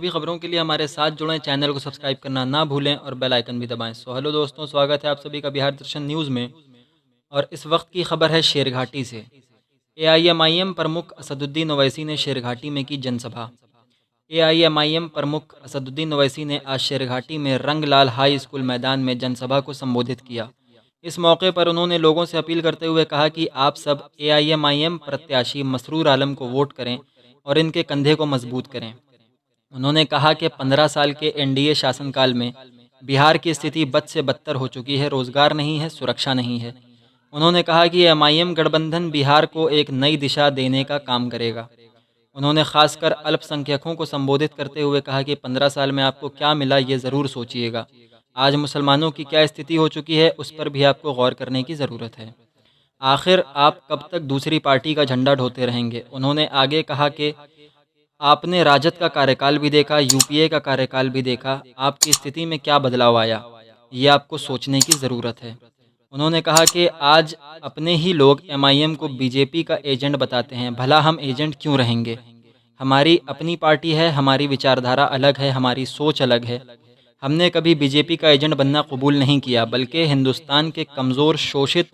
सभी खबरों के लिए हमारे साथ जुड़ें, चैनल को सब्सक्राइब करना ना भूलें और बेल आइकन भी दबाएं। हेलो दोस्तों, स्वागत है आप सभी का बिहार दर्शन न्यूज़ में। और इस वक्त की खबर है शेरघाटी से। AIMIM प्रमुख असदुद्दीन ओवैसी ने शेरघाटी में की जनसभा। AIMIM प्रमुख असदुद्दीन ओवैसी ने आज शेरघाटी में रंगलाल हाई स्कूल मैदान में जनसभा को संबोधित किया। इस मौके पर उन्होंने लोगों से अपील करते हुए कहा कि आप सब AIMIM प्रत्याशी मसरूर आलम को वोट करें और इनके कंधे को मजबूत करें। उन्होंने कहा कि 15 साल के NDA शासनकाल में बिहार की स्थिति बद से बदतर हो चुकी है, रोजगार नहीं है, सुरक्षा नहीं है। उन्होंने कहा कि MIM गठबंधन बिहार को एक नई दिशा देने का काम करेगा। उन्होंने खासकर अल्पसंख्यकों को संबोधित करते हुए कहा कि 15 साल में आपको क्या मिला ये ज़रूर सोचिएगा। आज मुसलमानों की क्या स्थिति हो चुकी है उस पर भी आपको गौर करने की ज़रूरत है। आखिर आप कब तक दूसरी पार्टी का झंडा ढोते रहेंगे। उन्होंने आगे कहा कि आपने राजद का कार्यकाल भी देखा, UPA का कार्यकाल भी देखा, आपकी स्थिति में क्या बदलाव आया, ये आपको सोचने की ज़रूरत है। उन्होंने कहा कि आज अपने ही लोग MIM को BJP का एजेंट बताते हैं, भला हम एजेंट क्यों रहेंगे। हमारी अपनी पार्टी है, हमारी विचारधारा अलग है, हमारी सोच अलग है। हमने कभी BJP का एजेंट बनना कबूल नहीं किया, बल्कि हिंदुस्तान के कमज़ोर, शोषित,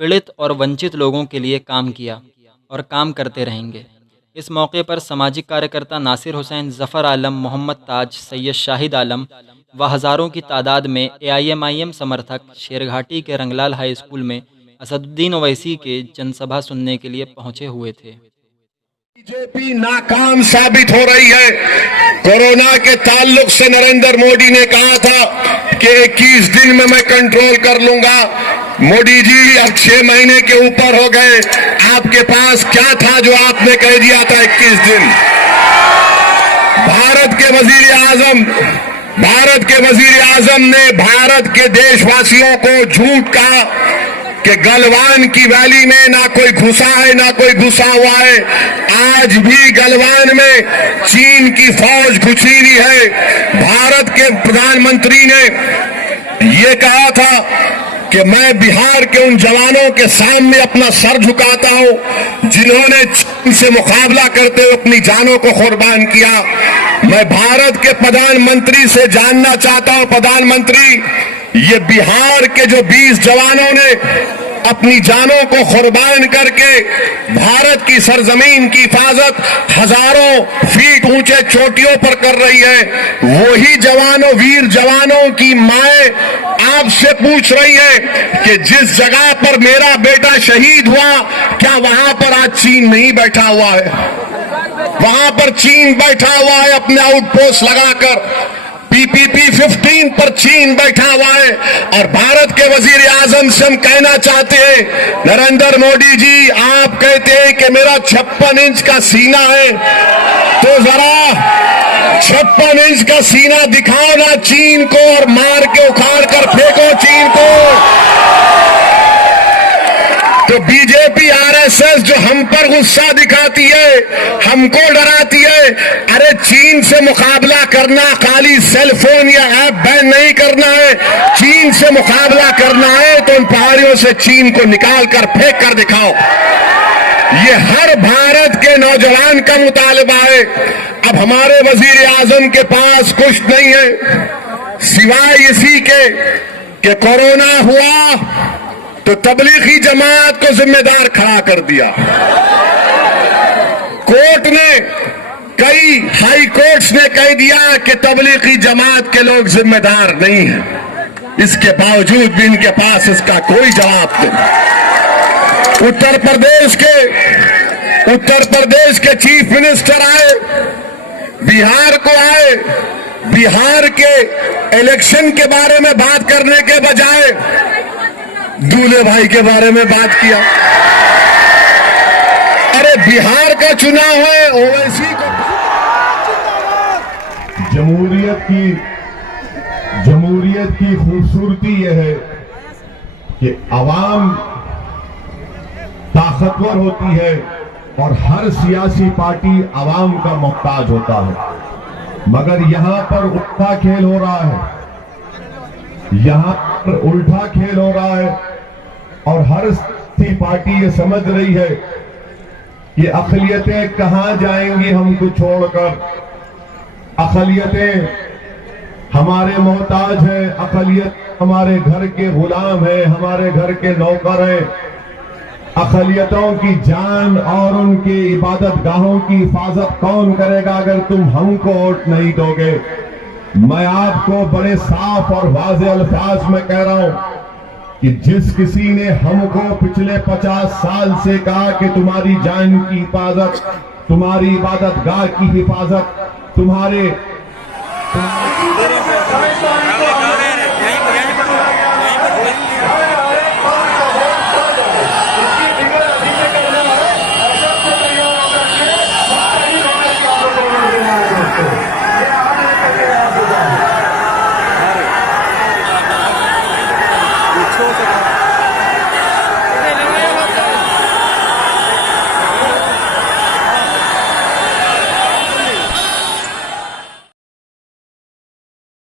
पीड़ित और वंचित लोगों के लिए काम किया और काम करते रहेंगे। इस मौके पर सामाजिक कार्यकर्ता नासिर हुसैन, ज़फ़र आलम, मोहम्मद ताज, सैयद शाहिद आलम व हज़ारों की तादाद में AIMIM समर्थक शेरघाटी के रंगलाल हाई स्कूल में असदुद्दीन ओवैसी के जनसभा सुनने के लिए पहुंचे हुए थे। बीजेपी नाकाम साबित हो रही है। कोरोना के ताल्लुक से नरेंद्र मोदी ने कहा था कि 21 दिन में मैं कंट्रोल कर लूंगा। मोदी जी अब 6 महीने के ऊपर हो गए, आपके पास क्या था जो आपने कह दिया था 21 दिन। भारत के वजीर आजम ने भारत के देशवासियों को झूठ कहा कि गलवान की वैली में ना कोई घुसा है ना कोई घुसा हुआ है। आज भी गलवान में चीन की फौज घुसी हुई है। भारत के प्रधानमंत्री ने ये कहा था कि मैं बिहार के उन जवानों के सामने अपना सर झुकाता हूं जिन्होंने चीन से मुकाबला करते हुए अपनी जानों को कुर्बान किया। मैं भारत के प्रधानमंत्री से जानना चाहता हूं, प्रधानमंत्री, ये बिहार के जो 20 जवानों ने अपनी जानों को कुर्बान करके भारत की सरजमीन की हिफाजत हजारों फीट ऊंचे चोटियों पर कर रही है, वही जवानों, वीर जवानों की माएं आपसे पूछ रही है कि जिस जगह पर मेरा बेटा शहीद हुआ, क्या वहां पर आज चीन नहीं बैठा हुआ है? वहां पर चीन बैठा हुआ है अपने आउटपोस्ट लगाकर। PPP 15 पर चीन बैठा हुआ है। और भारत के वजीर आजम से हम कहना चाहते हैं, नरेंद्र मोदी जी, आप कहते हैं कि मेरा 56 इंच का सीना है, तो जरा 56 इंच का सीना दिखाओ ना चीन को और मार के उखाड़ कर फेंको चीन को। तो BJP RSS जो हम पर गुस्सा दिखाती है, हमको डराती है, अरे चीन से मुकाबला करना खाली सेलफोन या ऐप बैन नहीं करना है। चीन से मुकाबला करना है तो उन पहाड़ियों से चीन को निकाल कर फेंक कर दिखाओ। ये हर भारत के नौजवान का मुतालबा है। अब हमारे वजीर आजम के पास कुछ नहीं है सिवाय इसी के कि कोरोना हुआ तो तबलीगी जमात को जिम्मेदार खड़ा कर दिया। कोर्ट ने, कई हाई कोर्ट्स ने कह दिया कि तबलीगी जमात के लोग जिम्मेदार नहीं हैं। इसके बावजूद भी इनके पास इसका कोई जवाब नहीं। उत्तर प्रदेश के चीफ मिनिस्टर आए, बिहार को आए, बिहार के इलेक्शन के बारे में बात करने के बजाय दूल्हे भाई के बारे में बात किया। अरे बिहार का चुनाव है, ओवैसी को। जमहूरियत की खूबसूरती यह है कि आवाम ताकतवर होती है और हर सियासी पार्टी आवाम का मोहताज होता है। मगर यहां पर उल्टा खेल हो रहा है, यहां पर उल्टा खेल हो रहा है और हर पार्टी ये समझ रही है कि अक़लियतें कहां जाएंगी हमको छोड़कर। अक़लियतें हमारे मोहताज हैं, अक़लियत हमारे घर के गुलाम है, हमारे घर के नौकर हैं। अक़लियतों की जान और उनकी इबादत गाहों की हिफाजत कौन करेगा अगर तुम हमको वोट नहीं दोगे। मैं आपको बड़े साफ और वाज़ेह अल्फाज में कह रहा हूं कि जिस किसी ने हमको पिछले 50 साल से कहा कि तुम्हारी जान की हिफाजत, तुम्हारी इबादत गाह की हिफाजत, तुम्हारे